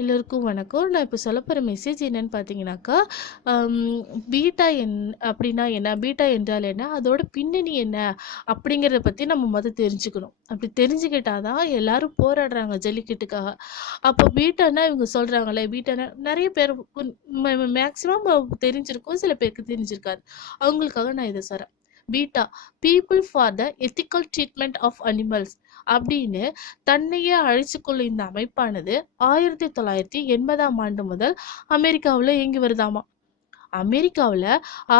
எல்லோருக்கும் வணக்கம். நான் இப்போ சொல்ல போகிற மெசேஜ் என்னன்னு பார்த்தீங்கன்னாக்கா பீட்டா என் அப்படின்னா என்ன? பீட்டா என்றால் என்ன? அதோட பின்னணி என்ன? அப்படிங்கிறத பற்றி நம்ம மொதல் தெரிஞ்சுக்கணும். அப்படி தெரிஞ்சுக்கிட்டால் தான் எல்லோரும் போராடுறாங்க ஜல்லிக்கட்டுக்காக. அப்போ பீட்டானா இவங்க சொல்கிறாங்களே பீட்டானா நிறைய பேர் மேக்ஸிமம் தெரிஞ்சிருக்கும் சில பேருக்கு தெரிஞ்சிருக்காது. அவங்களுக்காக நான் இதை சொல்கிறேன் PETA. People for the ethical treatment of animals அப்படின்னு தன்னையே அழிச்சுக்கொள்ளும் இந்த அமைப்பானது ஆயிரத்தி தொள்ளாயிரத்தி எண்பதாம் ஆண்டு முதல் அமெரிக்காவில் இயங்கி வருதாமா? அமெரிக்காவில்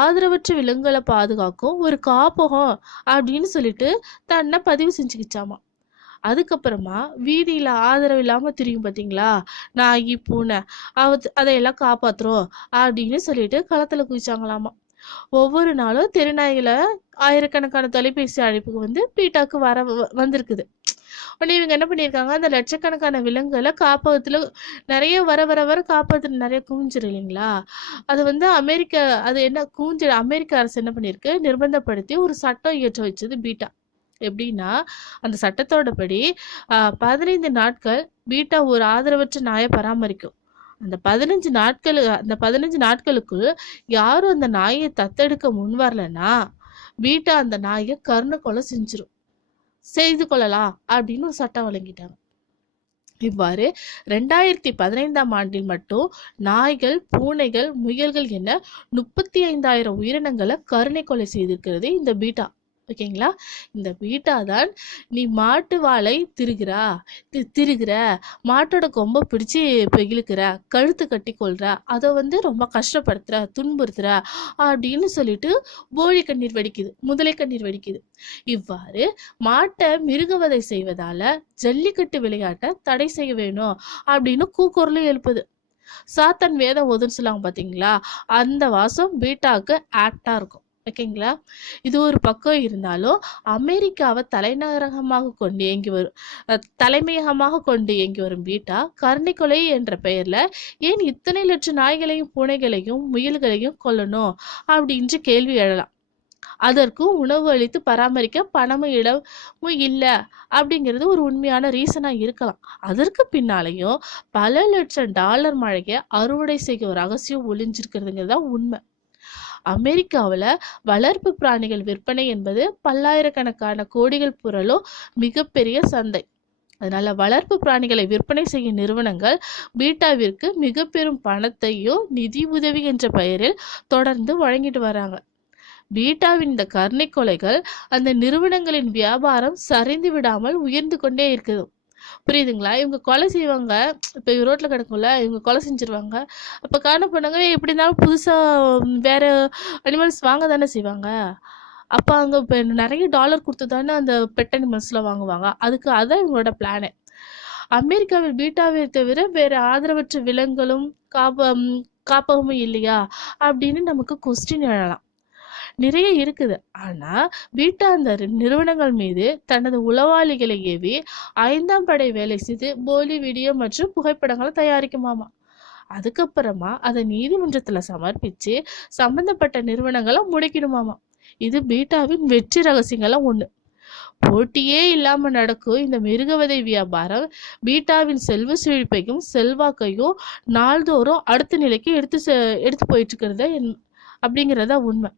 ஆதரவற்ற விலங்குகளை பாதுகாக்கும் ஒரு காப்பகம் அப்படின்னு சொல்லிட்டு தன்னை பதிவு செஞ்சுக்கிச்சாமா? அதுக்கப்புறமா வீதியில் ஆதரவு இல்லாமல் திரியும் பார்த்தீங்களா நாய் பூனை அவ அதையெல்லாம் காப்பாத்துறோம் அப்படின்னு சொல்லிட்டு களத்தில் குதிச்சாங்களாமா? ஒவ்வொரு நாளும் திருநாயில ஆயிரக்கணக்கான தொலைபேசி அழைப்புக்கு வந்து பீட்டாக்கு வர வ- வந்திருக்குது. உடனே இவங்க என்ன பண்ணியிருக்காங்க? அந்த லட்சக்கணக்கான விலங்குகளை காப்பகத்தில் நிறைய வர வர வர காப்பகத்தில் நிறைய குவிஞ்சிரும் இல்லைங்களா? அது வந்து அமெரிக்க அது என்ன குவிஞ்சிரு அமெரிக்க அரசு என்ன பண்ணியிருக்கு? நிர்பந்தப்படுத்தி ஒரு சட்டம் இயற்ற வச்சது பீட்டா. எப்படின்னா அந்த சட்டத்தோட படி ஆஹ், பதினைந்து நாட்கள் பீட்டா ஒரு ஆதரவற்ற நாயை பராமரிக்கும். அந்த பதினஞ்சு நாட்கள் அந்த பதினஞ்சு நாட்களுக்குள் யாரும் அந்த நாயை தத்தெடுக்க முன் வரலன்னா பீட்டா அந்த நாயை கருணை கொலை செஞ்சிடும் செய்து கொள்ளலாம் அப்படின்னு ஒரு சட்டம் வழங்கிட்டாங்க. இவ்வாறு ரெண்டாயிரத்தி பதினைந்தாம் ஆண்டில் மட்டும் நாய்கள் பூனைகள் முயல்கள் என முப்பத்தி ஐந்தாயிரம் உயிரினங்களை கருணை கொலை செய்திருக்கிறது இந்த பீட்டா. ஓகேங்களா? இந்த பீட்டா தான் நீ மாட்டு வாழை திருகிறா. தி- திருகிற. மாட்டோட கொம்பை பிடிச்சி இப்போ கழுத்து கட்டி கொள்ற அதை வந்து ரொம்ப கஷ்டப்படுத்துற துன்புறுத்துற அப்படின்னு சொல்லிட்டு போழி கண்ணீர் வடிக்குது. முதலை கண்ணீர் வடிக்குது. இவ்வாறு மாட்டை மிருகவதை செய்வதால ஜல்லிக்கட்டு விளையாட்டை தடை செய்ய வேணும் அப்படின்னு கூக்குரலும் எழுப்புது. சாத்தன் வேதம் ஒதுன்னு சொல்லுவாங்க பார்த்தீங்களா அந்த வாசம் பீட்டாக்கு ஆக்டாக இருக்கும். ஓகேங்களா இது ஒரு பக்கம் இருந்தாலும் அமெரிக்காவை தலைநகரகமாக கொண்டு இயங்கி வரும். தலைமையகமாக கொண்டு இயங்கி வரும் பீட்டா கருணைக்கொலை என்ற பெயர்ல ஏன் இத்தனை லட்சம் நாய்களையும் பூனைகளையும் முயல்களையும் கொல்லணும் அப்படின்ற கேள்வி எழலாம். அதற்கும் உணவு அளித்து பராமரிக்க பணமும் இடமும் இல்லை அப்படிங்கிறது ஒரு உண்மையான ரீசனாக இருக்கலாம். அதற்கு பின்னாலேயும் பல லட்சம் டாலர் மழையை அறுவடை செய்ய ஒரு ரகசியம் ஒளிஞ்சிருக்கிறதுங்கிறது தான் உண்மை. அமெரிக்காவில் வளர்ப்பு பிராணிகள் விற்பனை என்பது பல்லாயிரக்கணக்கான கோடிகள் புரளும் மிகப்பெரிய சந்தை. அதனால வளர்ப்பு பிராணிகளை விற்பனை செய்யும் நிறுவனங்கள் பீட்டாவிற்கு மிக பெரும் பணத்தையும் நிதி உதவி என்ற பெயரில் தொடர்ந்து வழங்கிட்டு வராங்க. பீட்டாவின் இந்த கருணை கொலைகள் அந்த நிறுவனங்களின் வியாபாரம் சரிந்து விடாமல் உயர்ந்து கொண்டே இருக்குது. புரியுதுங்களா? இவங்க கொலை செய்வாங்க. இப்போ ரோட்டில் கிடக்கும்ல இவங்க கொலை செஞ்சிருவாங்க. அப்போ காண பண்ணாங்க எப்படி இருந்தாலும் புதுசாக வேற அனிமல்ஸ் வாங்க தானே செய்வாங்க. அப்போ அங்கே இப்போ நிறைய டாலர் கொடுத்து தானே அந்த பெட் அனிமல்ஸ்லாம் வாங்குவாங்க. அதுக்கு அதான் இவங்களோட பிளானு அமெரிக்காவில் பீட்டாவை தவிர வேற ஆதரவற்ற விலங்குகளும் காப்ப காப்பகமும் இல்லையா? அப்படின்னு நமக்கு கொஸ்டின் எழலாம் நிறைய இருக்குது. ஆனா பீட்டா அந்த நிறுவனங்கள் மீது தனது உளவாளிகளை ஏவி ஐந்தாம் படை வேலை செய்து போலி வீடியோ மற்றும் புகைப்படங்களை தயாரிக்குமாமா. அதுக்கப்புறமா அதை நீதிமன்றத்துல சமர்ப்பிச்சு சம்பந்தப்பட்ட நிறுவனங்களை முடக்கிடுமாமா. இது பீட்டாவின் வெற்றி ரகசியங்கள்லாம் ஒண்ணு. போட்டியே இல்லாம நடக்கும் இந்த மிருகவதை வியாபாரம் பீட்டாவின் செல்வ செழிப்பையும் செல்வாக்கையும் நாள்தோறும் அடுத்த நிலைக்கு எடுத்து செ- எடுத்து போயிட்டு இருக்கிறத அப்படிங்கிறதா உண்மை.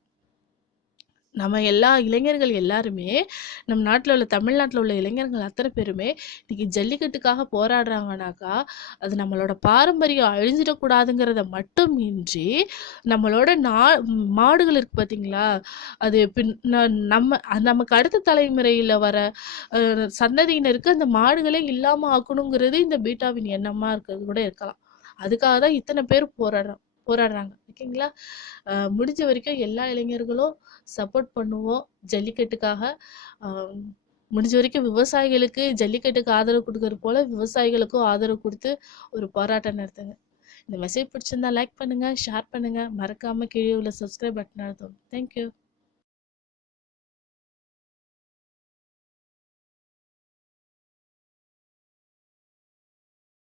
நம்ம எல்லா இளைஞர்கள் எல்லாருமே நம்ம நாட்டில் உள்ள தமிழ்நாட்டில் உள்ள இளைஞர்கள் அத்தனை பேருமே இன்னைக்கு ஜல்லிக்கட்டுக்காக போராடுறாங்கனாக்கா அது நம்மளோட பாரம்பரியம் அழிஞ்சிடக்கூடாதுங்கிறத மட்டும் இன்றி நம்மளோட நா மாடுகள் இருக்கு பார்த்தீங்களா அது பின் ந- நம்ம நமக்கு அடுத்த தலைமுறையில் வர சந்ததியினருக்கு அந்த மாடுகளே இல்லாமல் ஆக்கணுங்கிறது இந்த பீட்டாவின் எண்ணமாக இருக்கிறது கூட இருக்கலாம். அதுக்காக தான் இத்தனை பேர் போராடுறோம். போராடுறாங்க. ஓகேங்களா? முடிஞ்ச வரைக்கும் எல்லா இளைஞர்களும் சப்போர்ட் பண்ணுவோம் ஜல்லிக்கட்டுக்காக. முடிஞ்ச வரைக்கும் விவசாயிகளுக்கு ஜல்லிக்கட்டுக்கு ஆதரவு கொடுக்கறது போல விவசாயிகளுக்கும் ஆதரவு கொடுத்து ஒரு போராட்டம் நடத்துங்க. இந்த மெசேஜ் பிடிச்சிருந்தா லைக் பண்ணுங்க ஷேர் பண்ணுங்க. மறக்காம கீழே உள்ள சப்ஸ்கிரைப் பட்டன் அழுத்தவும். தேங்க்யூ